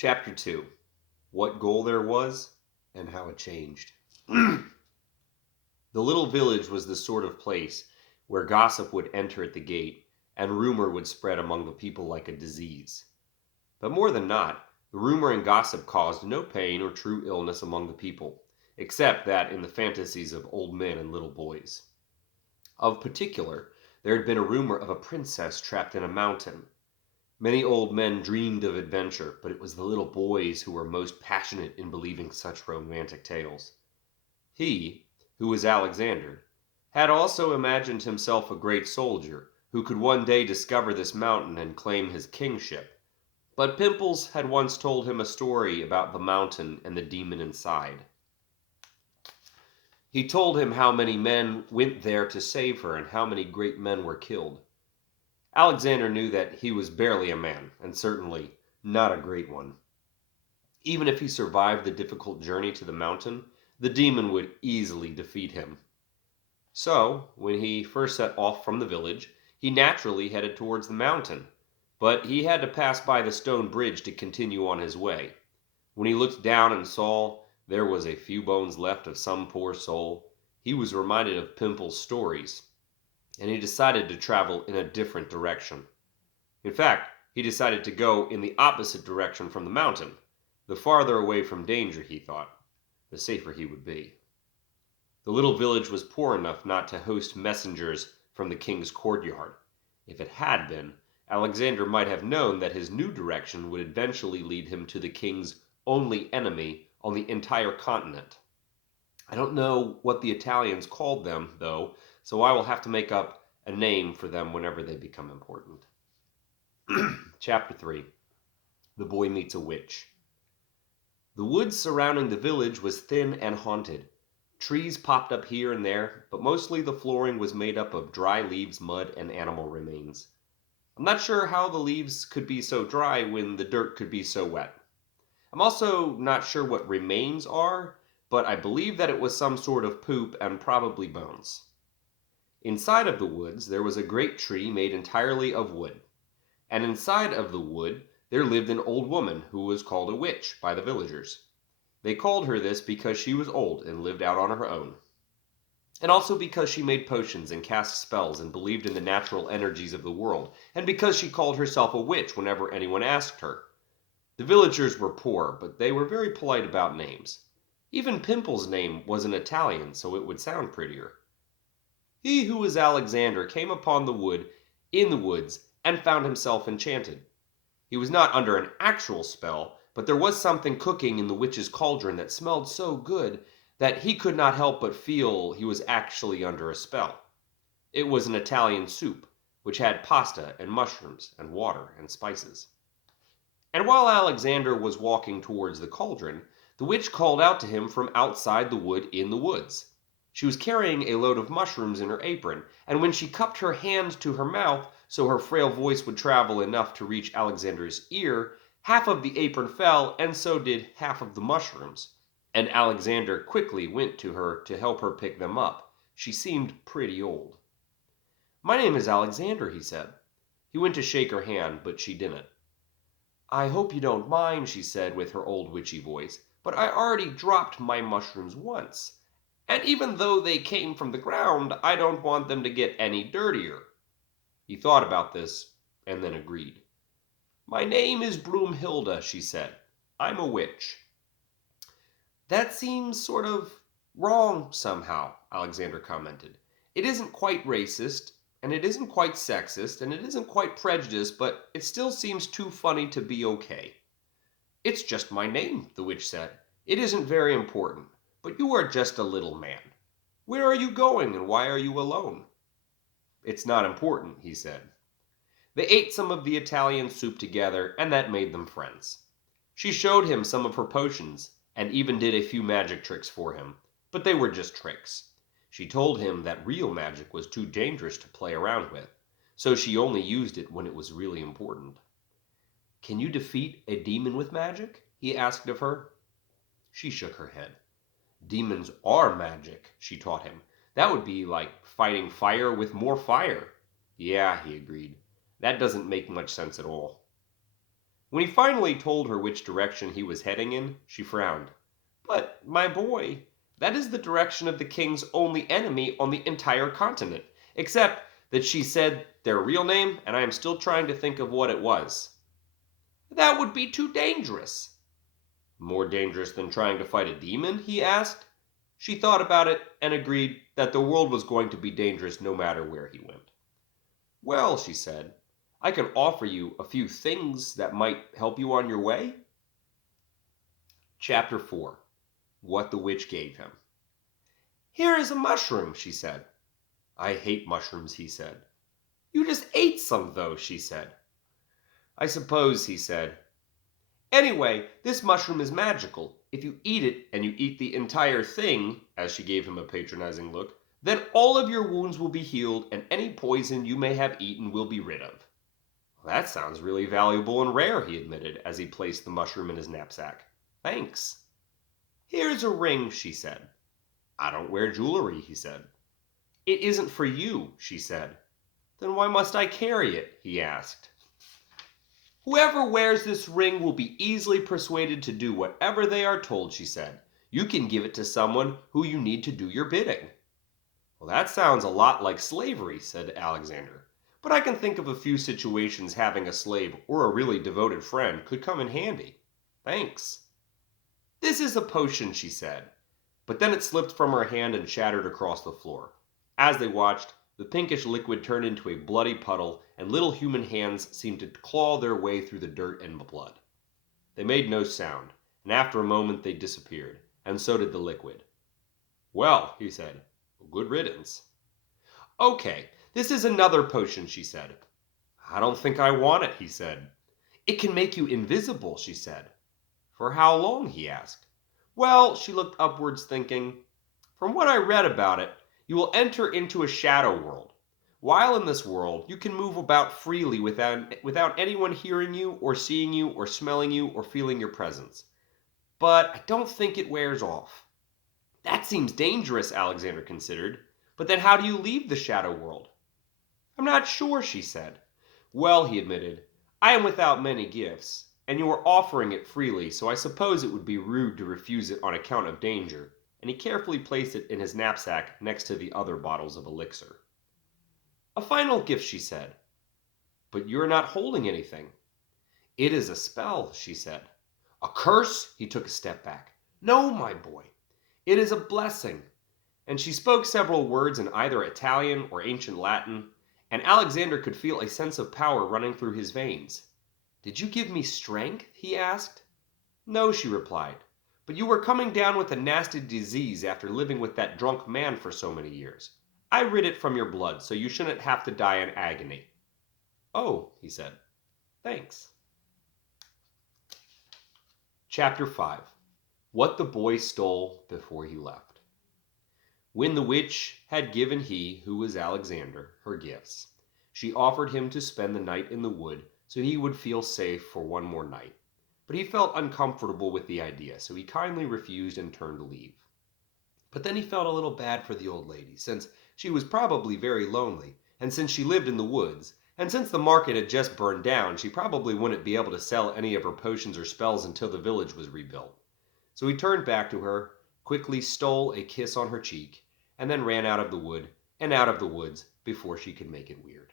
Chapter 2. What goal there was and how it changed. The little village was the sort of place where gossip would enter at the gate and rumor would spread among the people like a disease. But more than not, the rumor and gossip caused no pain or true illness among the people, except that in the fantasies of old men and little boys. Of particular, there had been a rumor of a princess trapped in a mountain. Many old men dreamed of adventure, but it was the little boys who were most passionate in believing such romantic tales. He, who was Alexander, had also imagined himself a great soldier who could one day discover this mountain and claim his kingship. But Pimples had once told him a story about the mountain and the demon inside. He told him how many men went there to save her and how many great men were killed. Alexander knew that he was barely a man, and certainly not a great one. Even if he survived the difficult journey to the mountain, the demon would easily defeat him. So, when he first set off from the village, he naturally headed towards the mountain, but he had to pass by the stone bridge to continue on his way. When he looked down and saw there was a few bones left of some poor soul, he was reminded of Pimple's stories, and he decided to travel in a different direction. In fact, he decided to go in the opposite direction from the mountain. The farther away from danger, he thought, the safer he would be. The little village was poor enough not to host messengers from the king's courtyard. If it had been, Alexander might have known that his new direction would eventually lead him to the king's only enemy on the entire continent. I don't know what the Italians called them, though, so I will have to make up a name for them whenever they become important. Chapter 3. The Boy Meets a Witch. The woods surrounding the village was thin and haunted. Trees popped up here and there, but mostly the flooring was made up of dry leaves, mud, and animal remains. I'm not sure how the leaves could be so dry when the dirt could be so wet. I'm also not sure what remains are, but I believe that it was some sort of poop and probably bones. Inside of the woods there was a great tree made entirely of wood, and inside of the wood there lived an old woman who was called a witch by the villagers. They called her this because she was old and lived out on her own, and also because she made potions and cast spells and believed in the natural energies of the world, and because she called herself a witch whenever anyone asked her. The villagers were poor, but they were very polite about names. Even Pimple's name was an Italian, so it would sound prettier. He who was Alexander came upon the wood in the woods and found himself enchanted. He was not under an actual spell, but there was something cooking in the witch's cauldron that smelled so good that he could not help but feel he was actually under a spell. It was an Italian soup, which had pasta and mushrooms and water and spices. And while Alexander was walking towards the cauldron, the witch called out to him from outside the wood in the woods. She was carrying a load of mushrooms in her apron, and when she cupped her hand to her mouth so her frail voice would travel enough to reach Alexander's ear, half of the apron fell, and so did half of the mushrooms. And Alexander quickly went to her to help her pick them up. She seemed pretty old. "My name is Alexander," he said. He went to shake her hand, but she didn't. "I hope you don't mind," she said with her old witchy voice, "but I already dropped my mushrooms once. And even though they came from the ground, I don't want them to get any dirtier." He thought about this and then agreed. "My name is Broomhilda," she said. "I'm a witch." "That seems sort of wrong somehow," Alexander commented. "It isn't quite racist, and it isn't quite sexist, and it isn't quite prejudiced, but it still seems too funny to be okay." "It's just my name," the witch said. "It isn't very important. But you are just a little man. Where are you going and why are you alone?" "It's not important," he said. They ate some of the Italian soup together, and that made them friends. She showed him some of her potions, and even did a few magic tricks for him, but they were just tricks. She told him that real magic was too dangerous to play around with, so she only used it when it was really important. "Can you defeat a demon with magic?" he asked of her. She shook her head. "Demons are magic," she taught him. "That would be like fighting fire with more fire." "Yeah," he agreed. "That doesn't make much sense at all." When he finally told her which direction he was heading in, she frowned. But, my boy, that is the direction of the king's only enemy on the entire continent, except that she said their real name, and I am still trying to think of what it was. That would be too dangerous. More dangerous than trying to fight a demon? He asked. She thought about it and agreed that the world was going to be dangerous no matter where he went. Well, she said, I can offer you a few things that might help you on your way. Chapter 4. What the Witch Gave Him. Here is a mushroom, she said. I hate mushrooms, he said. You just ate some, though, she said. I suppose, he said. Anyway, this mushroom is magical. If you eat it, and you eat the entire thing, as she gave him a patronizing look, then all of your wounds will be healed, and any poison you may have eaten will be rid of. Well, that sounds really valuable and rare, he admitted, as he placed the mushroom in his knapsack. Thanks. Here's a ring, she said. I don't wear jewelry, he said. It isn't for you, she said. Then why must I carry it? He asked. Whoever wears this ring will be easily persuaded to do whatever they are told, she said. You can give it to someone who you need to do your bidding. Well, that sounds a lot like slavery, said Alexander. But I can think of a few situations having a slave or a really devoted friend could come in handy. Thanks. This is a potion, she said. But then it slipped from her hand and shattered across the floor. As they watched, the pinkish liquid turned into a bloody puddle, and little human hands seemed to claw their way through the dirt and blood. They made no sound, and after a moment they disappeared, and so did the liquid. Well, he said, good riddance. Okay, this is another potion, she said. I don't think I want it, he said. It can make you invisible, she said. For how long, he asked. Well, she looked upwards, thinking, from what I read about it, you will enter into a shadow world. While in this world, you can move about freely without anyone hearing you or seeing you or smelling you or feeling your presence. But I don't think it wears off. That seems dangerous, Alexander considered. But then how do you leave the shadow world? I'm not sure, she said. Well, he admitted, I am without many gifts, and you are offering it freely, so I suppose it would be rude to refuse it on account of danger. And he carefully placed it in his knapsack next to the other bottles of elixir. A final gift, she said. But you're not holding anything. It is a spell, she said. A curse? He took a step back. No, my boy. It is a blessing. And she spoke several words in either Italian or ancient Latin, and Alexander could feel a sense of power running through his veins. Did you give me strength? He asked. No, she replied. But you were coming down with a nasty disease after living with that drunk man for so many years. I rid it from your blood, so you shouldn't have to die in agony. Oh, he said. Thanks. Chapter 5. What the Boy Stole Before He Left. When the witch had given he, who was Alexander, her gifts, she offered him to spend the night in the wood so he would feel safe for one more night. But he felt uncomfortable with the idea, so he kindly refused and turned to leave. But then he felt a little bad for the old lady, since she was probably very lonely, and since she lived in the woods, and since the market had just burned down, she probably wouldn't be able to sell any of her potions or spells until the village was rebuilt. So he turned back to her, quickly stole a kiss on her cheek, and then ran out of the wood and out of the woods before she could make it weird.